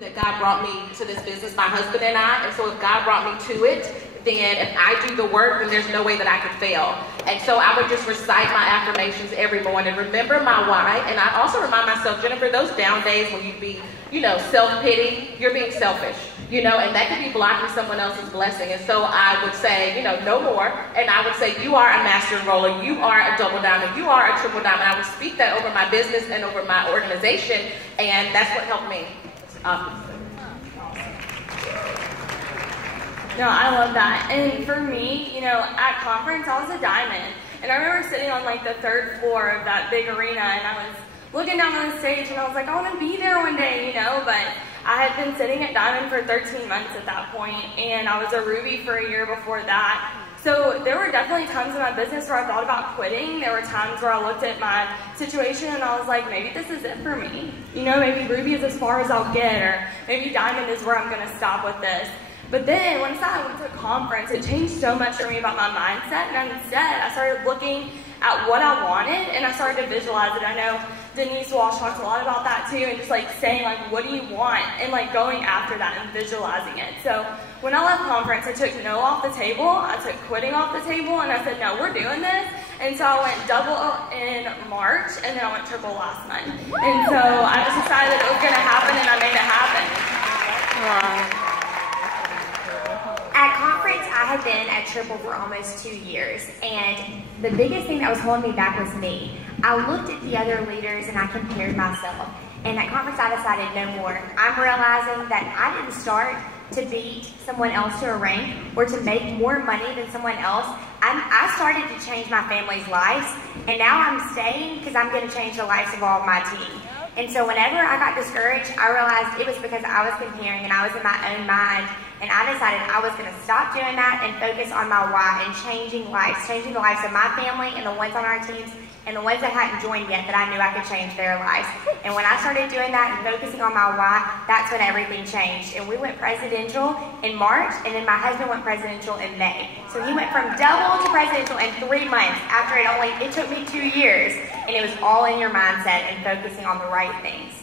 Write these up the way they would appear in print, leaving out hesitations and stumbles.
believe that God brought me to this business, my husband and I, and so if God brought me to it, then if I do the work, then there's no way that I could fail. And so I would just recite my affirmations every morning, remember my why, and I also remind myself, Jennifer, those down days when you'd be, self-pity, you're being selfish, and that could be blocking someone else's blessing. And so I would say, no more, and I would say, you are a master enroller, you are a double diamond, you are a triple diamond. I would speak that over my business and over my organization, and that's what helped me. No, I love that. And for me, at conference, I was a diamond. And I remember sitting on like the third floor of that big arena, and I was looking down on the stage, and I was like, I want to be there one day, but I had been sitting at diamond for 13 months at that point, and I was a ruby for a year before that. So there were definitely times in my business where I thought about quitting. There were times where I looked at my situation and I was like, maybe this is it for me. Maybe ruby is as far as I'll get, or maybe diamond is where I'm going to stop with this. But then once I went to a conference, it changed so much for me about my mindset, and instead I started looking at what I wanted, and I started to visualize it. I know Denise Walsh talks a lot about that too, and just like saying like, what do you want, and like going after that and visualizing it. So when I left conference, I took no off the table, I took quitting off the table, and I said, no, we're doing this. And so I went double in March, and then I went triple last month. And so I just decided that it was gonna happen, and I made it happen. Wow. At conference, I had been at Triple for almost 2 years, and the biggest thing that was holding me back was me. I looked at the other leaders and I compared myself, and at conference I decided no more. I'm realizing that I didn't start to beat someone else to a rank or to make more money than someone else. I started to change my family's lives, and now I'm staying because I'm going to change the lives of all of my team. And so whenever I got discouraged, I realized it was because I was comparing and I was in my own mind. And I decided I was going to stop doing that and focus on my why and changing the lives of my family and the ones on our teams and the ones that hadn't joined yet that I knew I could change their lives. And when I started doing that and focusing on my why, that's when everything changed. And we went presidential in March, and then my husband went presidential in May. So he went from double to presidential in 3 months after it took me 2 years. And it was all in your mindset and focusing on the right things.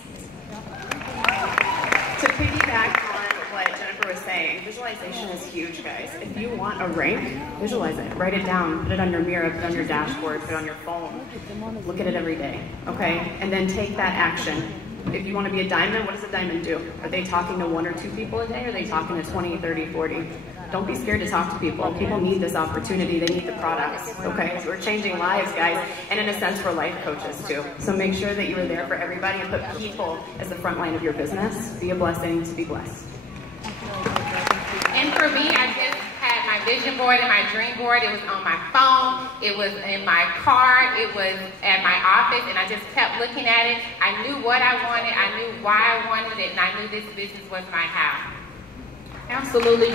To piggyback on what Jennifer was saying, visualization is huge, guys. If you want a rank, visualize it. Write it down. Put it on your mirror, put it on your dashboard, put it on your phone. Look at it every day, okay? And then take that action. If you want to be a diamond, what does a diamond do? Are they talking to 1 or 2 people a day, or are they talking to 20, 30, 40? Don't be scared to talk to people. People need this opportunity. They need the products, okay? So we're changing lives, guys, and in a sense, we're life coaches too. So make sure that you are there for everybody and put people as the front line of your business. Be a blessing to be blessed. And for me, I just had my vision board and my dream board. It was on my phone, it was in my car, it was at my office, and I just kept looking at it. I knew what I wanted, I knew why I wanted it, and I knew this business was my how. Absolutely.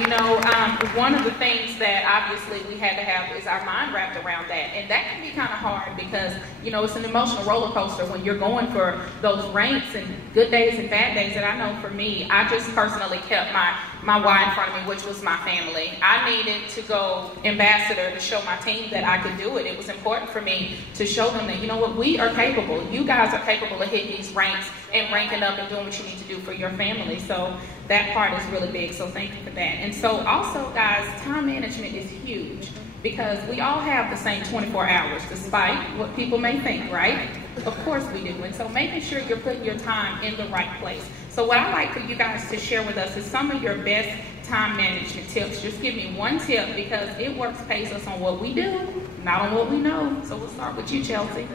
One of the things that obviously we had to have is our mind wrapped around that. And that can be kind of hard because, it's an emotional roller coaster when you're going for those ranks and good days and bad days. And I know for me, I just personally kept my why in front of me, which was my family. I needed to go ambassador to show my team that I could do it. It was important for me to show them that, we are capable. You guys are capable of hitting these ranks and ranking up and doing what you need to do for your family. So that part is really big, so thank you for that. And so also, guys, time management is huge because we all have the same 24 hours, despite what people may think, right? Of course we do. And so making sure you're putting your time in the right place. So what I'd like for you guys to share with us is some of your best time management tips. Just give me one tip because it works, pays us on what we do, not on what we know. So we'll start with you, Chelsea.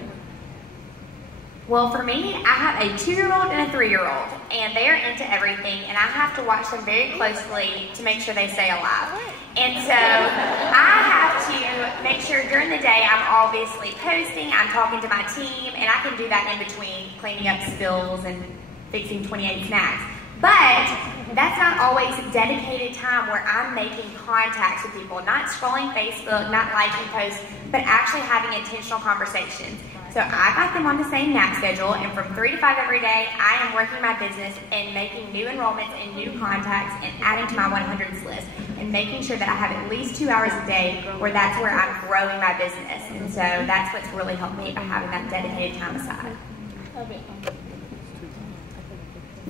Well, for me, I have a 2-year-old and a 3-year-old, and they are into everything, and I have to watch them very closely to make sure they stay alive. And so I have to make sure during the day I'm obviously posting, I'm talking to my team, and I can do that in between cleaning up spills and fixing 28 snacks. But that's not always dedicated time where I'm making contacts with people, not scrolling Facebook, not liking posts, but actually having intentional conversations. So I got them on the same nap schedule, and from 3 to 5 every day, I am working my business and making new enrollments and new contacts and adding to my 100s list and making sure that I have at least 2 hours a day where that's where I'm growing my business. And so that's what's really helped me by having that dedicated time aside.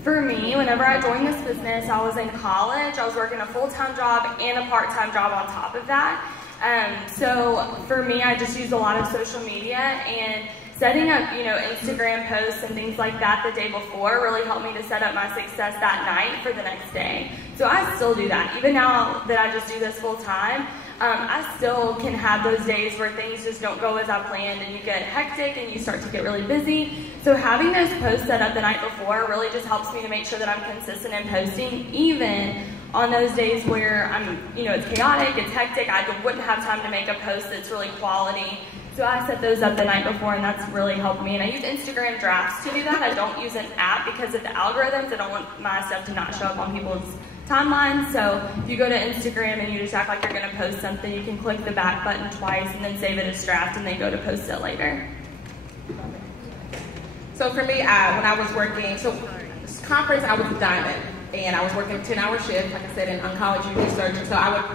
For me, whenever I joined this business, I was in college. I was working a full-time job and a part-time job on top of that. So for me, I just used a lot of social media, and setting up, Instagram posts and things like that the day before really helped me to set up my success that night for the next day. So I still do that. Even now that I just do this full time, I still can have those days where things just don't go as I planned and you get hectic and you start to get really busy. So having those posts set up the night before really just helps me to make sure that I'm consistent in posting, even on those days where it's chaotic, it's hectic, I wouldn't have time to make a post that's really quality. So I set those up the night before, and that's really helped me. And I use Instagram drafts to do that. I don't use an app because of the algorithms. I don't want my stuff to not show up on people's timelines. So if you go to Instagram and you just act like you're going to post something, you can click the back button twice and then save it as draft and then go to post it later. So for me, when I was working, this conference, I was a diamond, and I was working a 10-hour shift, like I said, in oncology research. And so I would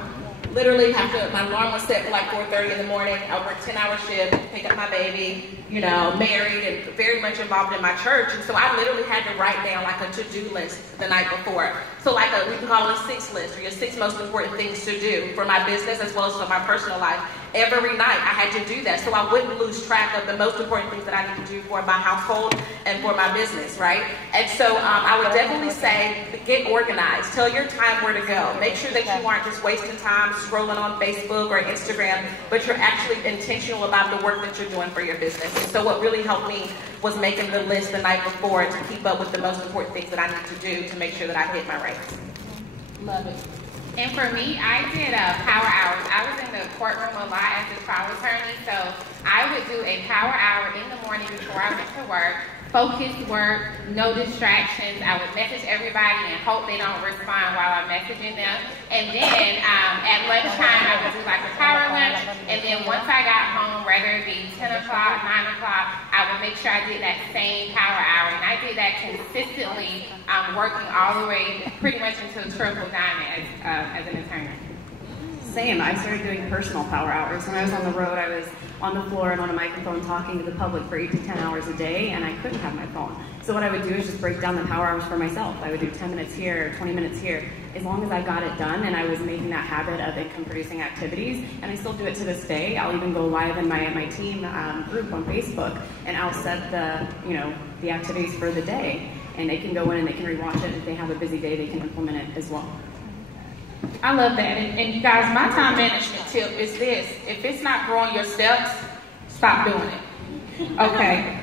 literally my alarm was set for like 4:30 in the morning. I would work 10-hour shift, pick up my baby, married and very much involved in my church. And so I literally had to write down like a to-do list the night before. So like we can call it a 6 list, or your 6 most important things to do for my business as well as for my personal life. Every night I had to do that so I wouldn't lose track of the most important things that I need to do for my household and for my business, right? And so I would definitely say, get organized. Tell your time where to go. Make sure that you aren't just wasting time scrolling on Facebook or Instagram, but you're actually intentional about the work that you're doing for your business. And so what really helped me was making the list the night before to keep up with the most important things that I need to do to make sure that I hit my rates. Love it. And for me, I did power hours. I was in the courtroom a lot as a trial attorney, so I would do a power hour in the morning before I went to work. Focused work, no distractions. I would message everybody and hope they don't respond while I'm messaging them. And then at lunchtime, I would do like a power lunch. And then once I got home, whether it be 10 o'clock, 9 o'clock, I would make sure I did that same power hour. And I did that consistently, working all the way pretty much until triple diamond as an attorney. Same. I started doing personal power hours. When I was on the road, I was on the floor and on a microphone talking to the public for 8 to 10 hours a day, and I couldn't have my phone. So what I would do is just break down the power hours for myself. I would do 10 minutes here, 20 minutes here, as long as I got it done and I was making that habit of income-producing activities. And I still do it to this day. I'll even go live in my team group on Facebook, and I'll set the activities for the day, and they can go in and they can rewatch it. If they have a busy day, they can implement it as well. I love that. And you guys, my time management tip is this. If it's not growing your steps, stop doing it. Okay.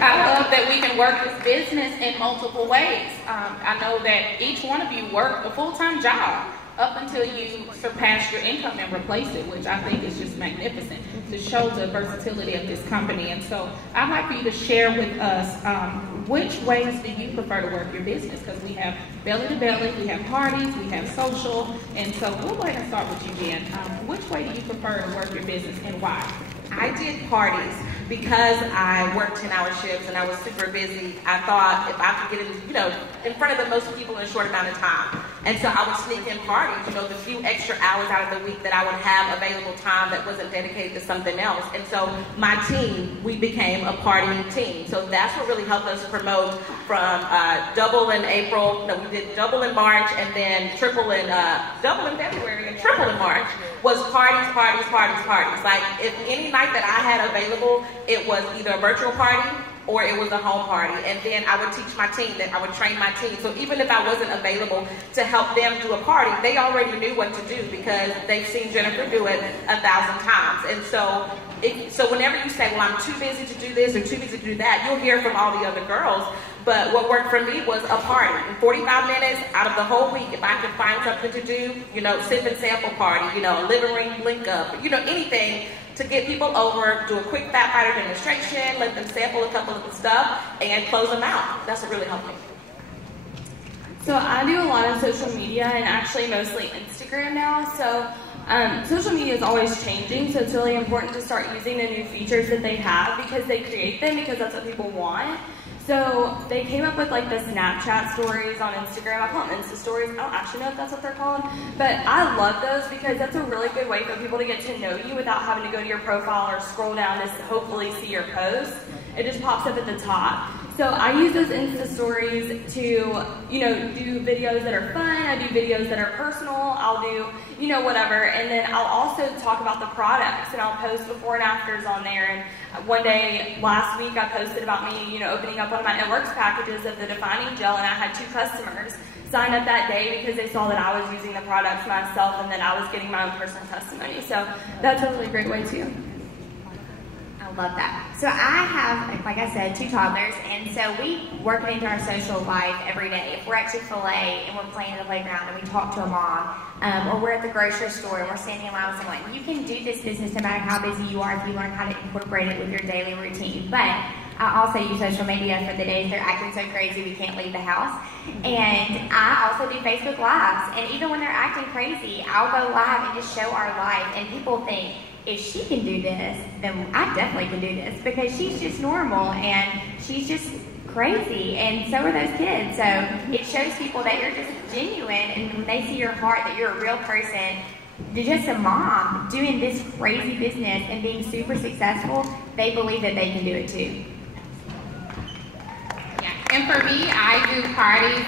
I love that we can work this business in multiple ways. I know that each one of you work a full-time job up until you surpass your income and replace it, which I think is just magnificent to show the versatility of this company. And so I'd like for you to share with us which ways do you prefer to work your business? Because we have belly to belly, we have parties, we have social, and so we'll go ahead and start with you, Jen. Which way do you prefer to work your business and why? I did parties because I worked 10-hour shifts and I was super busy. I thought if I could get in front of the most people in a short amount of time. And so I would sneak in parties, the few extra hours out of the week that I would have available time that wasn't dedicated to something else. And so my team, we became a partying team. So that's what really helped us promote from double in April. No, we did double in March and then double in February and triple in March. Was parties. Like if any night that I had available, it was either a virtual party or it was a home party. And then I would teach my team, I would train my team. So even if I wasn't available to help them do a party, they already knew what to do because they've seen Jennifer do it 1,000 times. And so whenever you say, well, I'm too busy to do this or too busy to do that, you'll hear from all the other girls. But what worked for me was a party. In 45 minutes out of the whole week, if I could find something to do, sip and sample party, a living room link up, anything to get people over, do a quick Fat Fighter demonstration, let them sample a couple of the stuff, and close them out. That's what really helped me. So I do a lot of social media and actually mostly Instagram now. So social media is always changing, so it's really important to start using the new features that they have because they create them because that's what people want. So they came up with like the Snapchat stories on Instagram. I call them Insta stories. I don't actually know if that's what they're called, but I love those because that's a really good way for people to get to know you without having to go to your profile or scroll down to hopefully see your post. It just pops up at the top. So I use those Insta stories to, you know, do videos that are fun. I do videos that are personal. I'll do, you know, whatever. And then I'll also talk about the products, and I'll post before and afters on there. And one day last week I posted about me, you know, opening up one of my It Works packages of the Defining Gel, and I had 2 customers sign up that day because they saw that I was using the products myself and that I was getting my own personal testimony. So that's a really great way too. I love that. So I have, like I said, 2 toddlers, and so we work it into our social life every day. If we're at Chick-fil-A and we're playing in the playground and we talk to a mom, or we're at the grocery store and we're standing in line with someone, you can do this business no matter how busy you are if you learn how to incorporate it with your daily routine. But I also use social media for the days they're acting so crazy we can't leave the house. And I also do Facebook Lives, and even when they're acting crazy, I'll go live and just show our life, and people think, if she can do this, then I definitely can do this, because she's just normal and she's just crazy, and so are those kids. So it shows people that you're just genuine, and when they see your heart, that you're a real person, just a mom doing this crazy business and being super successful, they believe that they can do it too. And for me, I do parties.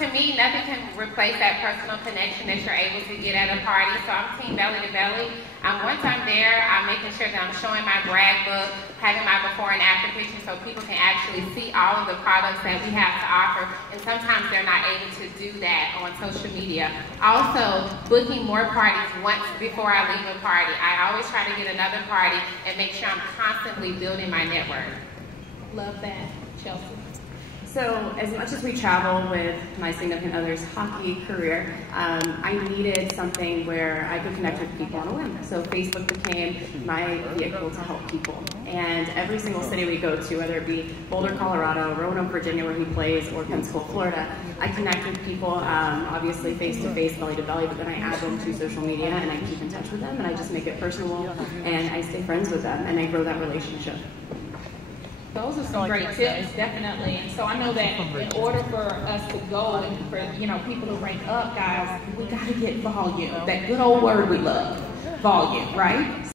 To me, nothing can replace that personal connection that you're able to get at a party. So I'm team belly to belly. Once I'm there, I'm making sure that I'm showing my brag book, having my before and after pictures so people can actually see all of the products that we have to offer. And sometimes they're not able to do that on social media. Also, booking more parties once before I leave a party. I always try to get another party and make sure I'm constantly building my network. Love that, Chelsea. So as much as we travel with my significant other's hockey career, I needed something where I could connect with people on a whim. So Facebook became my vehicle to help people. And every single city we go to, whether it be Boulder, Colorado, Roanoke, Virginia, where he plays, or Pensacola, Florida, I connect with people, obviously face-to-face, belly-to-belly, but then I add them to social media and I keep in touch with them, and I just make it personal, and I stay friends with them, and I grow that relationship. Those are some great tips, definitely. And so I know that in order for us to go and for, you know, people to rank up, guys, we got to get volume. That good old word we love, volume, right?